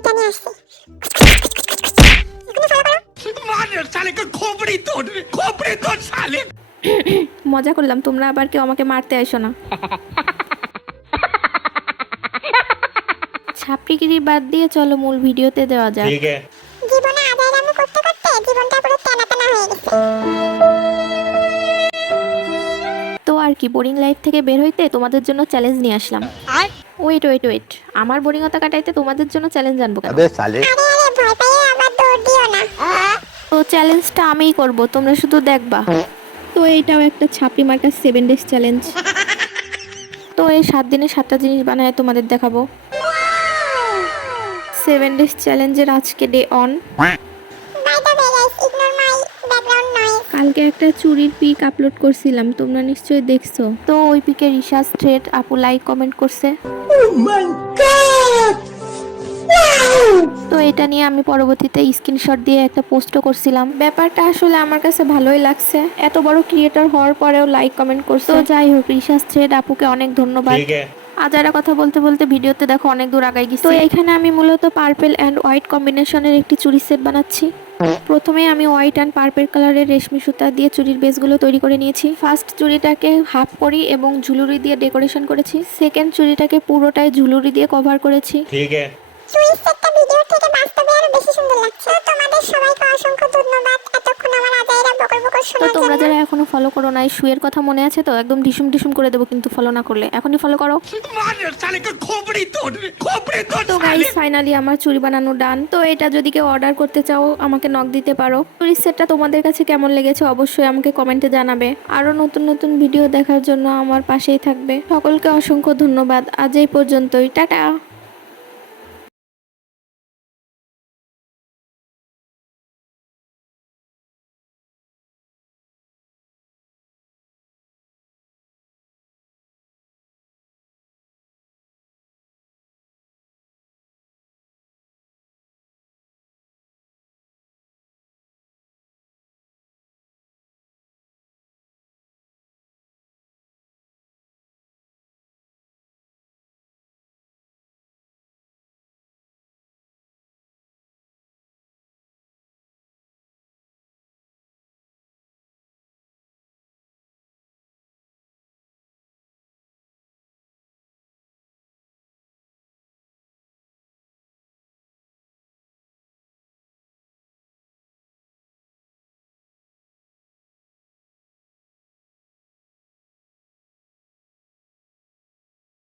ওইটা নিয়ে আসছি। মজা করলাম, তোমরা আবার কেউ আমাকে মারতে আইসো না। ছাপড়িগিরি বাদ দিয়ে চলো মূল ভিডিওতে দেওয়া যাক। জীবনে আদায়রামি করতে করতে জীবনটা পুরো টানা টানা হয়ে গেছে। তো আর কি, বোরিং লাইফ থেকে বের হইতে তোমাদের জন্য চ্যালেঞ্জ নিয়ে আসলাম। ওয়েট, আমার বোরিংতা কাটাইতে তোমাদের জন্য চ্যালেঞ্জ আনবো কেন? আরে ভয় পাইয়ে আবার দৌড় দিও না। তো চ্যালেঞ্জটা আমিই করব, তোমরা শুধু দেখবা। তো এইটাও একটা ছাপড়ি মার্কার 7 ডেজ চ্যালেঞ্জ। তো এই 7 দিনে 7টা জিনিস বানায় তোমাদের দেখাবো। 7 ডেজ চ্যালেঞ্জের আজকে day on. By the way guys, ignore my background noise. কালকে একটা চুরির পিক আপলোড করছিলাম, তোমরা নিশ্চয়ই দেখছো। তো ওই পিকে রিসার্চ থ্রেড আপু লাইক কমেন্ট করছে। তো এটা নিয়ে আমি পরবর্তীতে স্ক্রিনশট দিয়ে একটা পোস্টও করছিলাম। ব্যাপারটা আসলে আমার কাছে ভালোই লাগছে, এত বড় ক্রিয়েটর হওয়ার পরেও লাইক কমেন্ট করছে। তো যাই হোক, রিসার্চ থ্রেড আপুকে অনেক ধন্যবাদ। আজারা কথা বলতে বলতে ভিডিওতে দেখো অনেক দূর আগাই গেছি। তো এখানে আমি মূলত পার্পল অ্যান্ড হোয়াইট কম্বিনেশনের একটি চুড়ি সেট বানাচ্ছি। প্রথমে আমি হোয়াইট অ্যান্ড পার্পল কালারের রেশমি সুতা দিয়ে চুড়ির বেসগুলো তৈরি করে নিয়েছি। ফার্স্ট চুড়িটাকে হাফ করি এবং ঝুলুরি দিয়ে ডেকোরেশন করেছি। সেকেন্ড চুড়িটাকে পুরোটাই ঝুলুরি দিয়ে কভার করেছি। চুইস সেটটা ভিডিও থেকে বাস্তবে আরো বেশি সুন্দর লাগছে। তোমাদের সবাইকে অসংখ্য ধন্যবাদ এতক্ষণ আমার আজাইরা বকর বকর তো শোনার তোমরা জন্য। যারা এখনো ফলো করো নাই, শুয়ের কথা মনে আছে তো? একদম ঢিসুম ঢিসুম করে দেবো কিন্তু ফলো না করলে। এখনই ফলো করো। তো গাইস, ফাইনালি আমার চুড়ি বানানো ডান। তো এটা যদি কেউ অর্ডার করতে চাও আমাকে নক দিতে পারো। চুড়ির সেটটা তোমাদের কাছে কেমন লেগেছে অবশ্যই আমাকে কমেন্টে জানাবে। আরো নতুন নতুন ভিডিও দেখার জন্য আমার পাশেই থাকবে। সকলকে অসংখ্য ধন্যবাদ। আজ এই পর্যন্তই, টাটা।